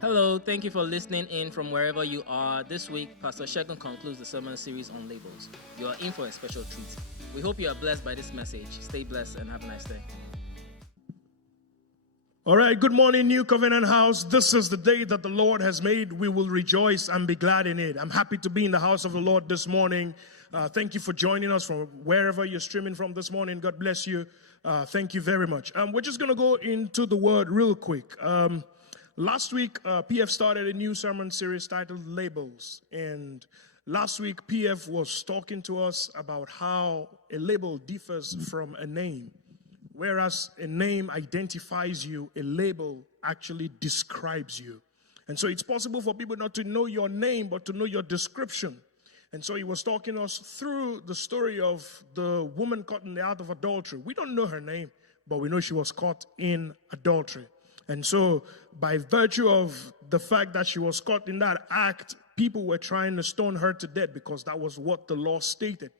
Hello, thank you for listening in from wherever you are. This week, Pastor Segun concludes the sermon series on labels. You are in for a special treat. We hope you are blessed by this message. Stay blessed and have a nice day. All right, good morning, New Covenant House. This is the day that the Lord has made. We will rejoice and be glad in it. I'm happy to be in the house of the Lord this morning. Thank you for joining us from wherever you're streaming from this morning. God bless you. Thank you very much. We're just going to go into the word real quick. Last week, PF started a new sermon series titled Labels. And last week, PF was talking to us about how a label differs from a name. Whereas a name identifies you, a label actually describes you. And so it's possible for people not to know your name, but to know your description. And so he was talking us through the story of the woman caught in the act of adultery. We don't know her name, but we know she was caught in adultery. And so by virtue of the fact that she was caught in that act, people were trying to stone her to death because that was what the law stated.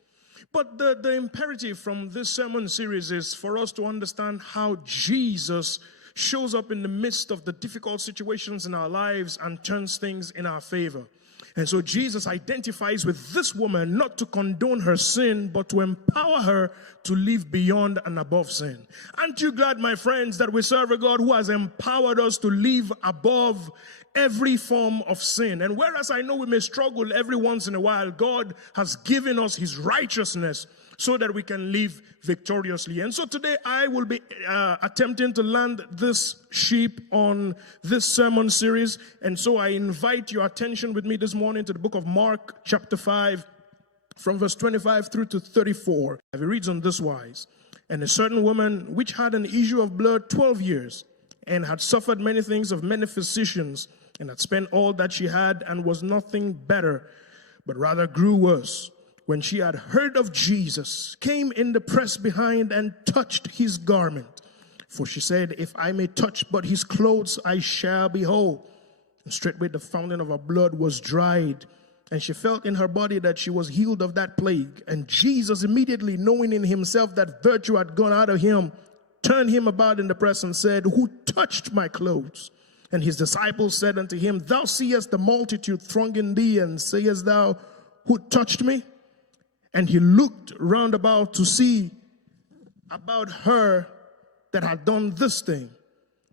But the imperative from this sermon series is for us to understand how Jesus shows up in the midst of the difficult situations in our lives and turns things in our favor. And so Jesus identifies with this woman not to condone her sin, but to empower her to live beyond and above sin. Aren't you glad, my friends, that we serve a God who has empowered us to live above every form of sin? And whereas I know we may struggle every once in a while, God has given us his righteousness so that we can live victoriously. And so today I will be attempting to land this sheep on this sermon series. And so I invite your attention with me this morning to the book of Mark chapter 5 from verse 25 through to 34. It reads on this wise. And a certain woman which had an issue of blood 12 years and had suffered many things of many physicians and had spent all that she had and was nothing better, but rather grew worse, when she had heard of Jesus, came in the press behind and touched his garment. For she said, if I may touch but his clothes, I shall be whole. And straightway the fountain of her blood was dried, and she felt in her body that she was healed of that plague. And Jesus, immediately knowing in himself that virtue had gone out of him, turned him about in the press and said, who touched my clothes? And his disciples said unto him, thou seest the multitude thronging thee, and sayest thou, who touched me? And he looked round about to see about her that had done this thing.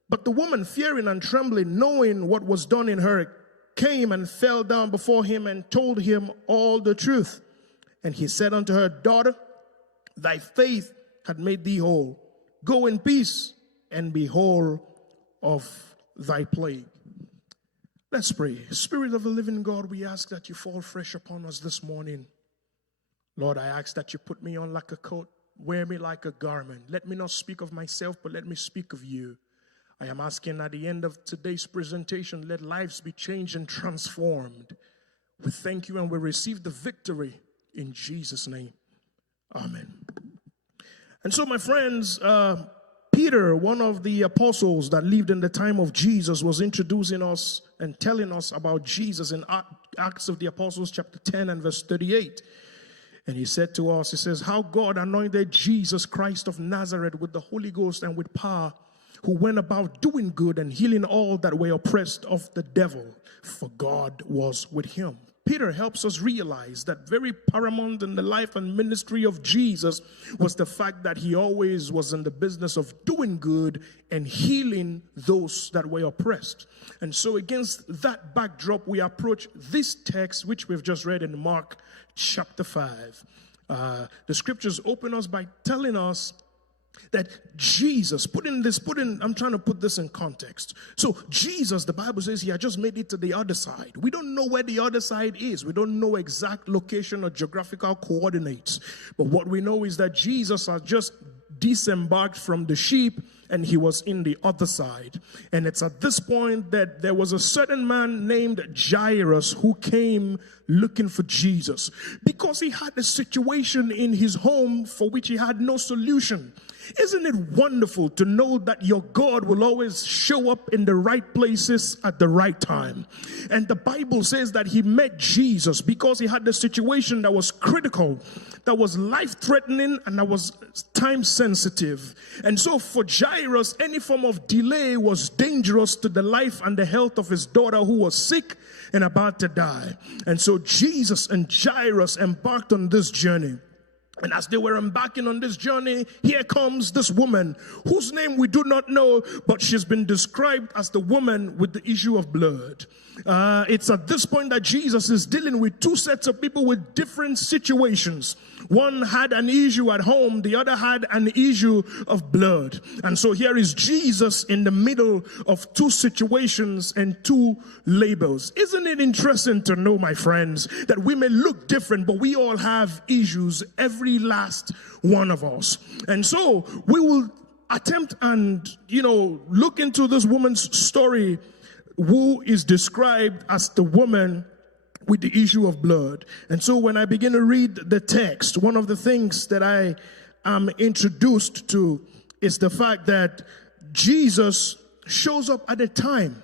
But the woman, fearing and trembling, knowing what was done in her, came and fell down before him and told him all the truth. And he said unto her, daughter, thy faith had made thee whole. Go in peace and be whole of thy plague. Let's pray. Spirit of the living God, we ask that you fall fresh upon us this morning. Lord, I ask that you put me on like a coat, wear me like a garment. Let me not speak of myself, but let me speak of you. I am asking at the end of today's presentation, let lives be changed and transformed. We thank you and we receive the victory in Jesus' name. Amen. And so, my friends, Peter, one of the apostles that lived in the time of Jesus, was introducing us and telling us about Jesus in Acts of the Apostles chapter 10 and verse 38. And he said to us, he says, how God anointed Jesus Christ of Nazareth with the Holy Ghost and with power, who went about doing good and healing all that were oppressed of the devil, for God was with him. Peter helps us realize that very paramount in the life and ministry of Jesus was the fact that he always was in the business of doing good and healing those that were oppressed. And so against that backdrop, we approach this text, which we've just read in Mark chapter 5. The scriptures open us by telling us that Jesus, I'm trying to put this in context. So Jesus, the Bible says he had just made it to the other side. We don't know where the other side is. We don't know exact location or geographical coordinates. But what we know is that Jesus had just disembarked from the sheep and he was in the other side. And it's at this point that there was a certain man named Jairus who came looking for Jesus because he had a situation in his home for which he had no solution. Isn't it wonderful to know that your God will always show up in the right places at the right time? And the Bible says that he met Jesus because he had a situation that was critical, that was life-threatening, and that was time-sensitive. And so for Jairus, any form of delay was dangerous to the life and the health of his daughter, who was sick and about to die. And so Jesus and Jairus embarked on this journey. And as they were embarking on this journey, here comes this woman whose name we do not know, but she's been described as the woman with the issue of blood. It's at this point that Jesus is dealing with two sets of people with different situations. One had an issue at home, the other had an issue of blood. And so here is Jesus in the middle of two situations and two labels. Isn't it interesting to know, my friends, that we may look different, but we all have issues, every last one of us. And so we will attempt and, look into this woman's story, who is described as the woman with the issue of blood. And so when I begin to read the text, one of the things that I am introduced to is the fact that Jesus shows up at a time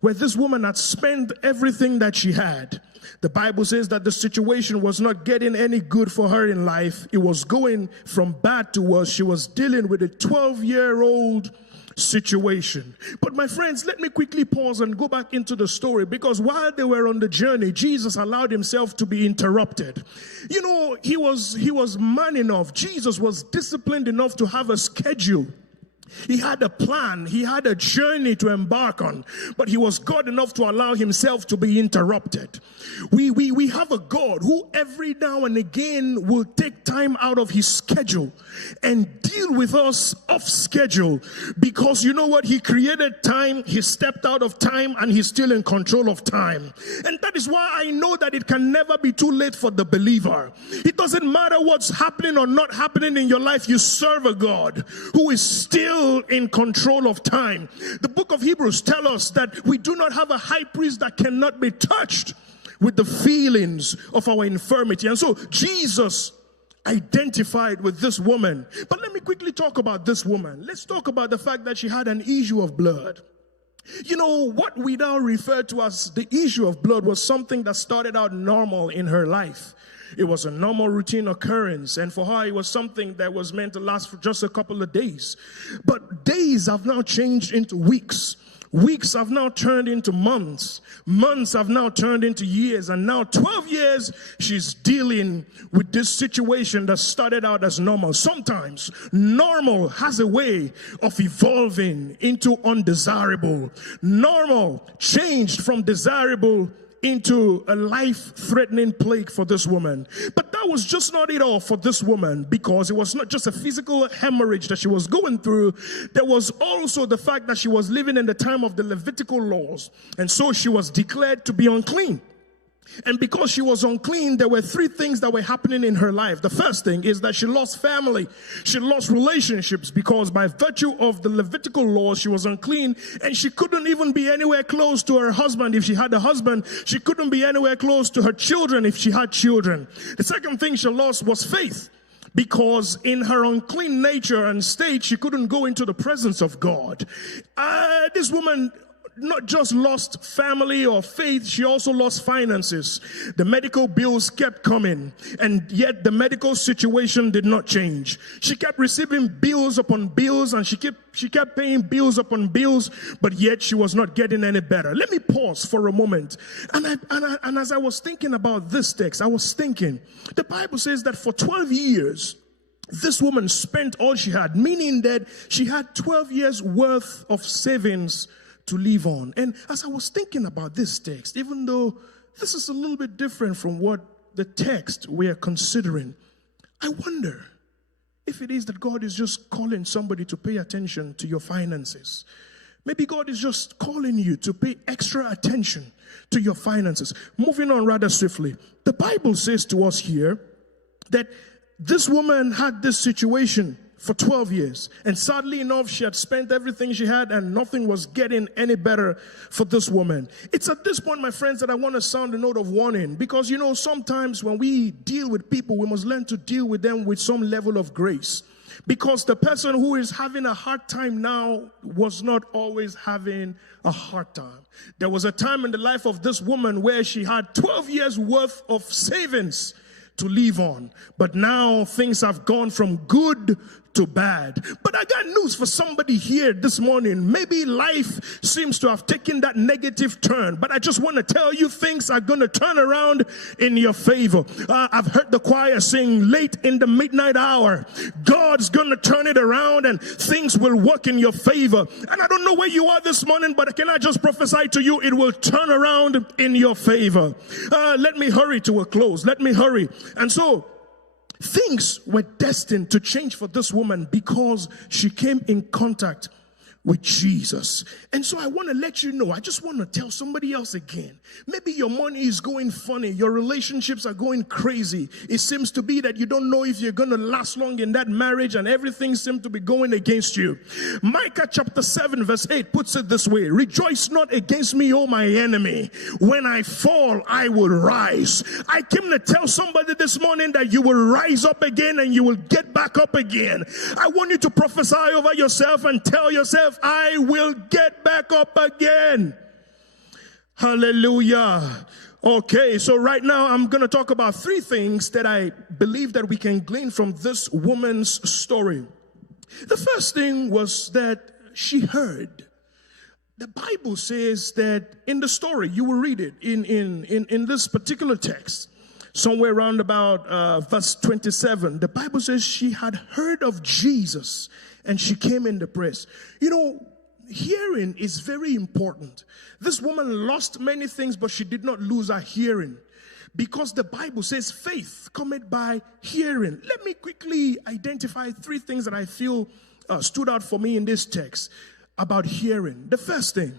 where this woman had spent everything that she had. The Bible says that the situation was not getting any good for her in life. It was going from bad to worse. She was dealing with a 12-year-old situation. But my friends, let me quickly pause and go back into the story, because while they were on the journey, Jesus allowed himself to be interrupted. He was man enough. Jesus was disciplined enough to have a schedule. He had a plan. He had a journey to embark on, but he was God enough to allow himself to be interrupted. We have a God who every now and again will take time out of his schedule and deal with us off schedule, because you know what? He created time, he stepped out of time, and he's still in control of time. And that is why I know that it can never be too late for the believer. It doesn't matter what's happening or not happening in your life. You serve a God who is still in control of time. The book of Hebrews tells us that we do not have a high priest that cannot be touched with the feelings of our infirmity. And so Jesus identified with this woman. But let me quickly talk about this woman. Let's talk about the fact that she had an issue of blood. What we now refer to as the issue of blood was something that started out normal in her life. It was a normal routine occurrence, and for her it was something that was meant to last for just a couple of days. But days have now changed into weeks. Weeks have now turned into months. Months have now turned into years. And now 12 years, she's dealing with this situation that started out as normal. Sometimes normal has a way of evolving into undesirable. Normal changed from desirable into a life-threatening plague for this woman. But that was just not it all for this woman, because it was not just a physical hemorrhage that she was going through. There was also the fact that she was living in the time of the Levitical laws, and so she was declared to be unclean. And because she was unclean, there were three things that were happening in her life. The first thing is that she lost family. She lost relationships, because by virtue of the Levitical laws, she was unclean, and she couldn't even be anywhere close to her husband if she had a husband. She couldn't be anywhere close to her children if she had children. The second thing she lost was faith, because in her unclean nature and state, she couldn't go into the presence of God. This woman not just lost family or faith, she also lost finances. The medical bills kept coming, and yet the medical situation did not change. She kept receiving bills upon bills, and she kept paying bills upon bills, but yet she was not getting any better. Let me pause for a moment. And as I was thinking about this text, I was thinking, the Bible says that for 12 years, this woman spent all she had, meaning that she had 12 years worth of savings to live on. And as I was thinking about this text, even though this is a little bit different from what the text we are considering, I wonder if it is that God is just calling somebody to pay attention to your finances. Maybe God is just calling you to pay extra attention to your finances. Moving on rather swiftly, the Bible says to us here that this woman had this situation for 12 years. And sadly enough, she had spent everything she had, and nothing was getting any better for this woman. It's at this point, my friends, that I want to sound a note of warning, because sometimes when we deal with people, we must learn to deal with them with some level of grace. Because the person who is having a hard time now was not always having a hard time. There was a time in the life of this woman where she had 12 years worth of savings to live on. But now things have gone from good to bad. But I got news for somebody here this morning. Maybe life seems to have taken that negative turn, but I just want to tell you things are going to turn around in your favor. I've heard the choir sing late in the midnight hour. God's going to turn it around and things will work in your favor. And I don't know where you are this morning, but can I just prophesy to you, it will turn around in your favor. Let me hurry to a close. Let me hurry. And so, things were destined to change for this woman because she came in contact with Jesus. And so I want to let you know, I just want to tell somebody else again. Maybe your money is going funny, your relationships are going crazy. It seems to be that you don't know if you're going to last long in that marriage and everything seems to be going against you. Micah chapter 7 verse 8 puts it this way: rejoice not against me, O my enemy. When I fall, I will rise. I came to tell somebody this morning that you will rise up again and you will get back up again. I want you to prophesy over yourself and tell yourself, I will get back up again. Hallelujah. Okay, so right now I'm going to talk about three things that I believe that we can glean from this woman's story. The first thing was that she heard. The Bible says that in the story, you will read it in this particular text, somewhere around about verse 27, the Bible says she had heard of Jesus and she came in the press. You know, hearing is very important. This woman lost many things, but she did not lose her hearing. Because the Bible says faith cometh by hearing. Let me quickly identify three things that I feel stood out for me in this text about hearing. The first thing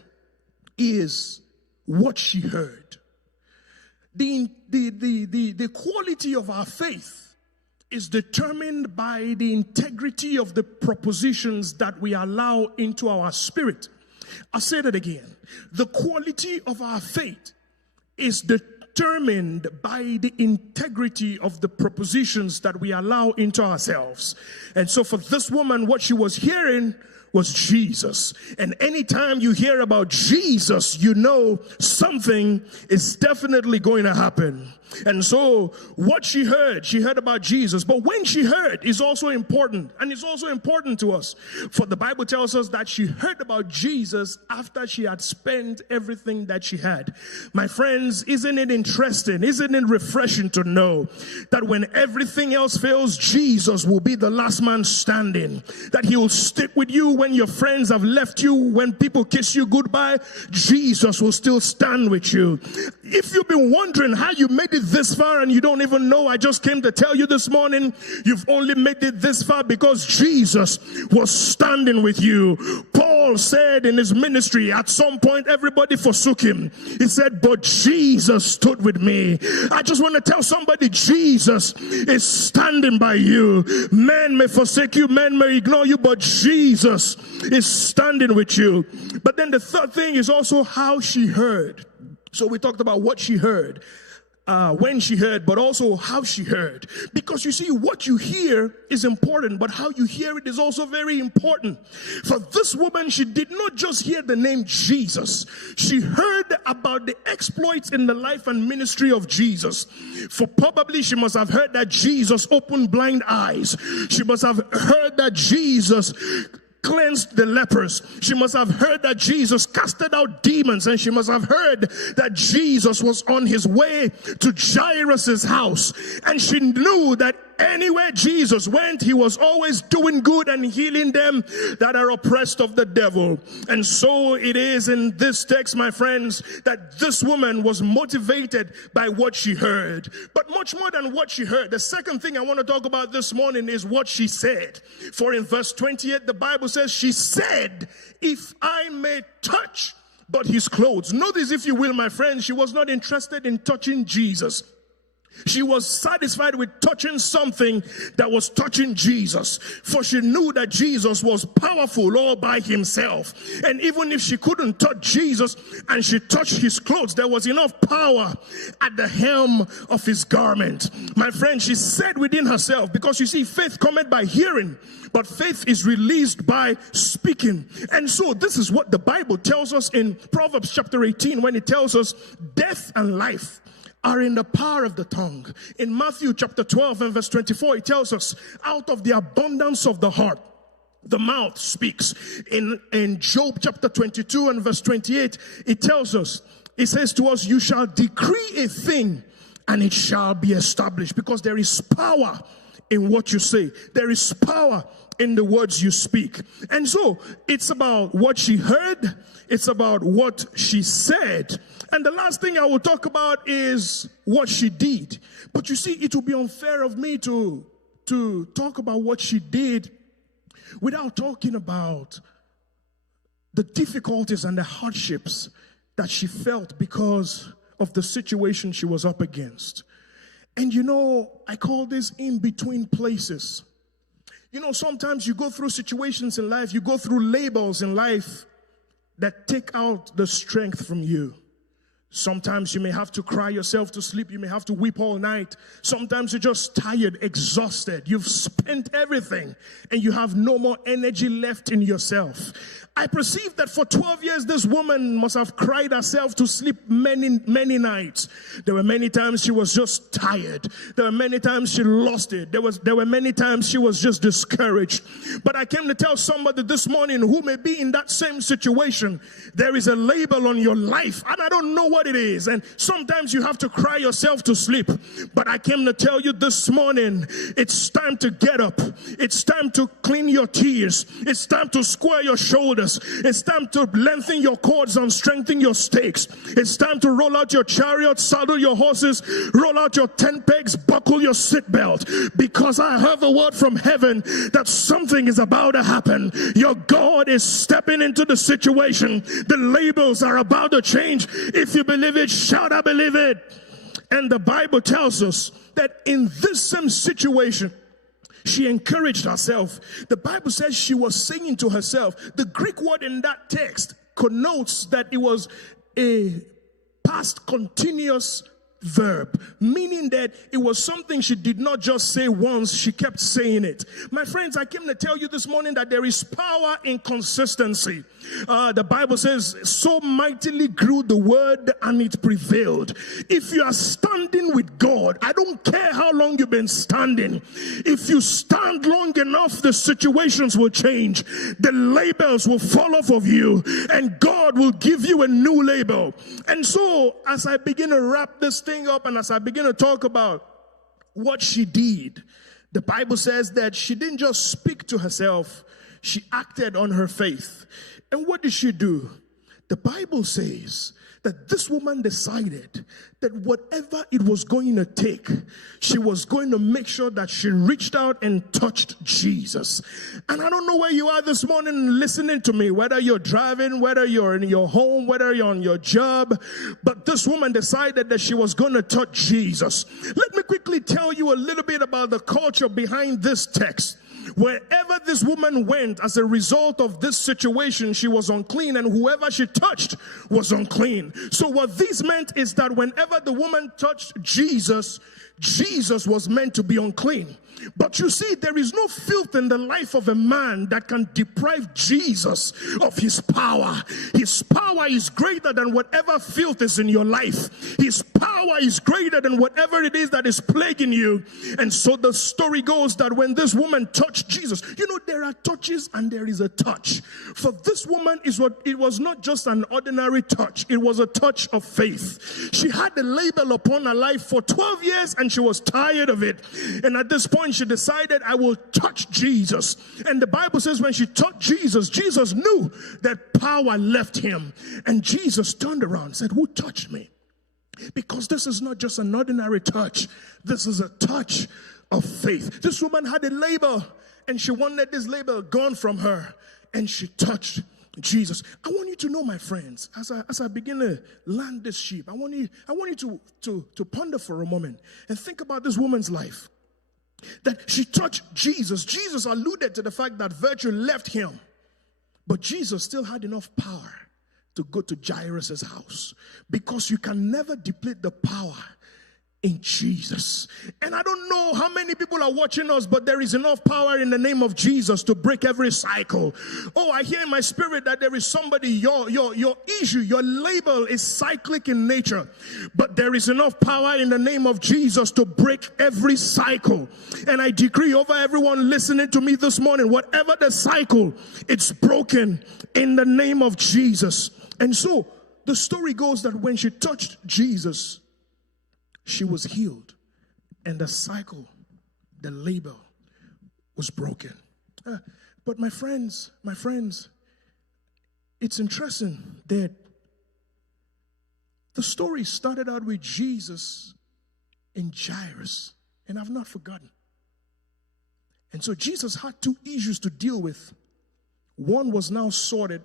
is what she heard. The quality of our faith is determined by the integrity of the propositions that we allow into our spirit. I'll say that again. The quality of our faith is determined by the integrity of the propositions that we allow into ourselves. And so for this woman, what she was hearing was Jesus. And anytime you hear about Jesus, you know something is definitely going to happen. And so what she heard about Jesus. But when she heard is also important. And it's also important to us. For the Bible tells us that she heard about Jesus after she had spent everything that she had. My friends, isn't it interesting? Isn't it refreshing to know that when everything else fails, Jesus will be the last man standing? That he will stick with you when your friends have left you, when people kiss you goodbye, Jesus will still stand with you. If you've been wondering how you made it this far and you don't even know, I just came to tell you this morning, you've only made it this far because Jesus was standing with you. Paul said in his ministry, at some point everybody forsook him. He said, but Jesus stood with me. I just want to tell somebody, Jesus is standing by you. Men may forsake you, men may ignore you, but Jesus is standing with you. But then the third thing is also how she heard. So we talked about what she heard, when she heard, but also how she heard. Because you see, what you hear is important, but how you hear it is also very important. For this woman, she did not just hear the name Jesus. She heard about the exploits in the life and ministry of Jesus. For probably she must have heard that Jesus opened blind eyes. She must have heard that Jesus cleansed the lepers. She must have heard that Jesus casted out demons, and she must have heard that Jesus was on his way to Jairus' house. And she knew that anywhere Jesus went, he was always doing good and healing them that are oppressed of the devil. And so it is in this text, my friends, that this woman was motivated by what she heard. But much more than what she heard, the second thing I want to talk about this morning is what she said. For in verse 28, the Bible says, she said, if I may touch but his clothes. Notice, if you will, my friends, she was not interested in touching Jesus. She was satisfied with touching something that was touching Jesus, for she knew that Jesus was powerful all by himself. And even if she couldn't touch Jesus and she touched his clothes, there was enough power at the hem of his garment. My friend, she said within herself, because you see, faith cometh by hearing, but faith is released by speaking. And so this is what the Bible tells us in Proverbs chapter 18, when it tells us death and life are in the power of the tongue. In Matthew chapter 12 and verse 24, it tells us, out of the abundance of the heart, the mouth speaks. In Job chapter 22 and verse 28, it tells us, it says to us, you shall decree a thing and it shall be established. Because there is power in what you say. There is power in the words you speak. And so it's about what she heard. It's about what she said. And the last thing I will talk about is what she did. But you see, it would be unfair of me to talk about what she did without talking about the difficulties and the hardships that she felt because of the situation she was up against. And you know, I call this in between places. You know, sometimes you go through situations in life, you go through labels in life that take out the strength from you. Sometimes you may have to cry yourself to sleep. You may have to weep all night. Sometimes you're just tired, exhausted. You've spent everything and you have no more energy left in yourself. I perceive that for 12 years, this woman must have cried herself to sleep many, many nights. There were many times she was just tired. There were many times she lost it. There were many times she was just discouraged. But I came to tell somebody this morning who may be in that same situation, there is a label on your life, and I don't know what it is. And sometimes you have to cry yourself to sleep. But I came to tell you this morning, it's time to get up. It's time to clean your tears. It's time to square your shoulders. It's time to lengthen your cords and strengthen your stakes. It's time to roll out your chariot, saddle your horses, roll out your tent pegs, buckle your seatbelt. Because I have a word from heaven that something is about to happen. Your God is stepping into the situation. The labels are about to change. If you believe it, shout, I believe it. And the Bible tells us that in this same situation, she encouraged herself. The Bible says she was saying to herself. The Greek word in that text connotes that it was a past continuous verb, meaning that it was something she did not just say once, she kept saying it. My friends, I came to tell you this morning that there is power in consistency. The Bible says, so mightily grew the word and it prevailed. If you are standing with God, I don't care how long you've been standing. If you stand long enough, the situations will change. The labels will fall off of you and God will give you a new label. And so as I begin to wrap this thing up and as I begin to talk about what she did, the Bible says that she didn't just speak to herself, she acted on her faith. And what did she do? The Bible says that this woman decided that whatever it was going to take, she was going to make sure that she reached out and touched Jesus. And I don't know where you are this morning listening to me, whether you're driving, whether you're in your home, whether you're on your job, but this woman decided that she was going to touch Jesus. Let me quickly tell you a little bit about the culture behind this text. Wherever this woman went as a result of this situation, she was unclean, and whoever she touched was unclean. So what this meant is that whenever the woman touched Jesus, Jesus was meant to be unclean. But you see, there is no filth in the life of a man that can deprive Jesus of his power. His power is greater than whatever filth is in your life. His power is greater than whatever it is that is plaguing you. And so the story goes that when this woman touched Jesus, you know, there are touches and there is a touch. For this woman, it was not just an ordinary touch. It was a touch of faith. She had a label upon her life for 12 years and she was tired of it. And at this point, she decided, I will touch Jesus. And the Bible says when she touched Jesus, Jesus knew that power left him. And Jesus turned around and said, who touched me? Because this is not just an ordinary touch. This is a touch of faith. This woman had a label and she wanted this label gone from her. And she touched Jesus. I want you to know, my friends, as I begin to land this sheep, I want you to ponder for a moment and think about this woman's life. That she touched Jesus. Jesus alluded to the fact that virtue left him, but Jesus still had enough power to go to Jairus' house, because you can never deplete the power in Jesus. And I don't know how many people are watching us, but there is enough power in the name of Jesus to break every cycle. Oh, I hear in my spirit that there is somebody, your issue, your label is cyclic in nature, but there is enough power in the name of Jesus to break every cycle. And I decree over everyone listening to me this morning, whatever the cycle, it's broken in the name of Jesus. And so the story goes that when she touched Jesus, she was healed, and the cycle, the label, was broken. But my friends, it's interesting that the story started out with Jesus and Jairus, and I've not forgotten. And so Jesus had two issues to deal with. One was now sorted,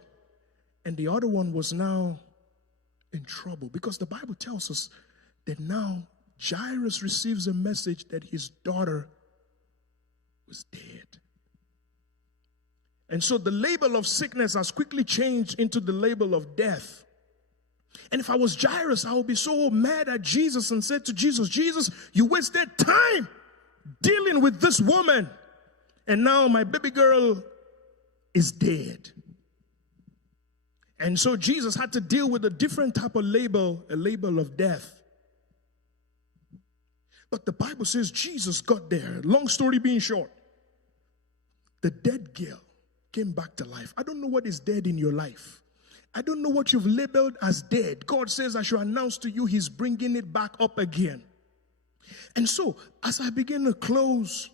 and the other one was now in trouble, because the Bible tells us that now Jairus receives a message that his daughter was dead. And so the label of sickness has quickly changed into the label of death. And if I was Jairus, I would be so mad at Jesus and said to Jesus, Jesus, you wasted time dealing with this woman, and now my baby girl is dead. And so Jesus had to deal with a different type of label, a label of death. But the Bible says Jesus got there. Long story being short, the dead girl came back to life. I don't know what is dead in your life. I don't know what you've labeled as dead. God says I should announce to you he's bringing it back up again. And so as I begin to close,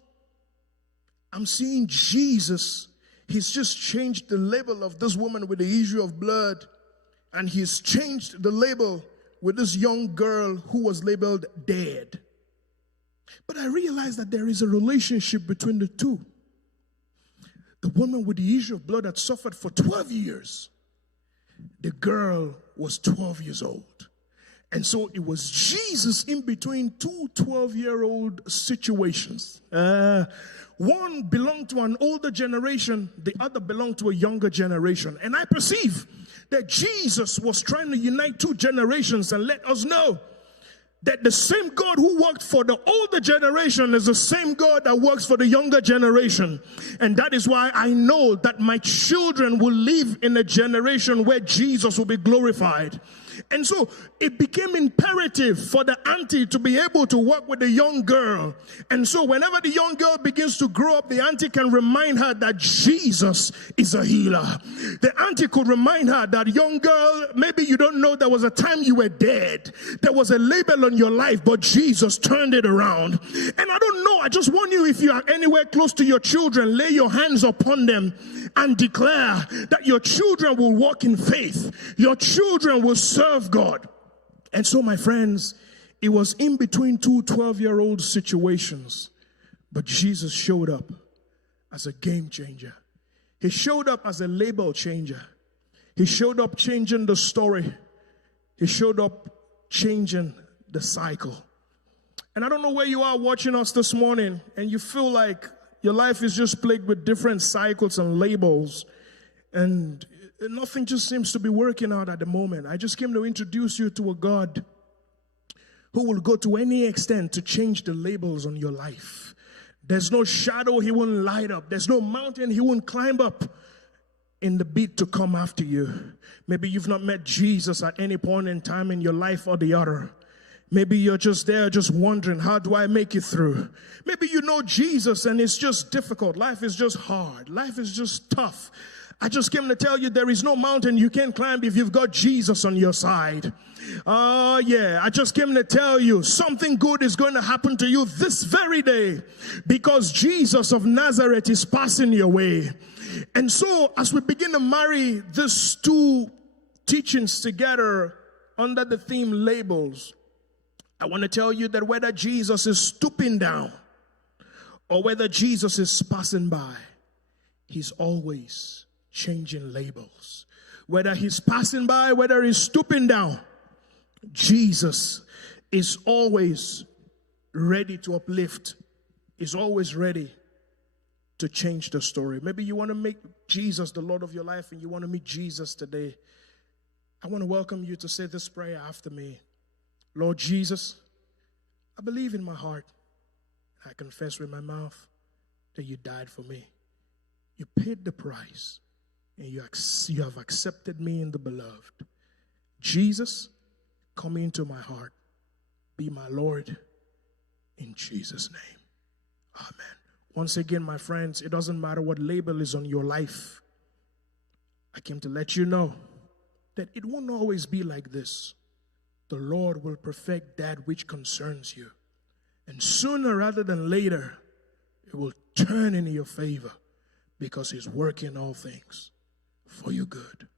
I'm seeing Jesus. He's just changed the label of this woman with the issue of blood, and he's changed the label with this young girl who was labeled dead. But I realized that there is a relationship between the two. The woman with the issue of blood had suffered for 12 years. The girl was 12 years old. And so it was Jesus in between two 12-year-old situations. One belonged to an older generation, the other belonged to a younger generation. And I perceive that Jesus was trying to unite two generations and let us know that the same God who worked for the older generation is the same God that works for the younger generation. And that is why I know that my children will live in a generation where Jesus will be glorified. And so it became imperative for the auntie to be able to work with the young girl. And so whenever the young girl begins to grow up, the auntie can remind her that Jesus is a healer. The auntie could remind her that, young girl, maybe you don't know there was a time you were dead. There was a label on your life, but Jesus turned it around. And I don't know, I just want you, if you are anywhere close to your children, lay your hands upon them and declare that your children will walk in faith. Your children will serve God. And so, my friends, it was in between two 12-year-old situations, but Jesus showed up as a game changer. He showed up as a label changer. He showed up changing the story. He showed up changing the cycle. And I don't know where you are watching us this morning, and you feel like your life is just plagued with different cycles and labels, and nothing just seems to be working out at the moment. I just came to introduce you to a God who will go to any extent to change the labels on your life. There's no shadow he won't light up. There's no mountain he won't climb up in the bid to come after you. Maybe you've not met Jesus at any point in time in your life or the other. Maybe you're just there just wondering, how do I make it through? Maybe you know Jesus and it's just difficult. Life is just hard. Life is just tough. I just came to tell you there is no mountain you can climb if you've got Jesus on your side. I just came to tell you something good is going to happen to you this very day because Jesus of Nazareth is passing your way. And so as we begin to marry these two teachings together under the theme labels, I want to tell you that whether Jesus is stooping down or whether Jesus is passing by, he's always changing labels. Whether he's passing by, whether he's stooping down, Jesus is always ready to uplift, is always ready to change the story. Maybe you want to make Jesus the Lord of your life and you want to meet Jesus today. I want to welcome you to say this prayer after me. Lord Jesus, I believe in my heart. I confess with my mouth that you died for me. You paid the price and you have accepted me in the beloved. Jesus, come into my heart. Be my Lord in Jesus' name. Amen. Once again, my friends, it doesn't matter what label is on your life. I came to let you know that it won't always be like this. The Lord will perfect that which concerns you. And sooner rather than later, it will turn in your favor because he's working all things for your good.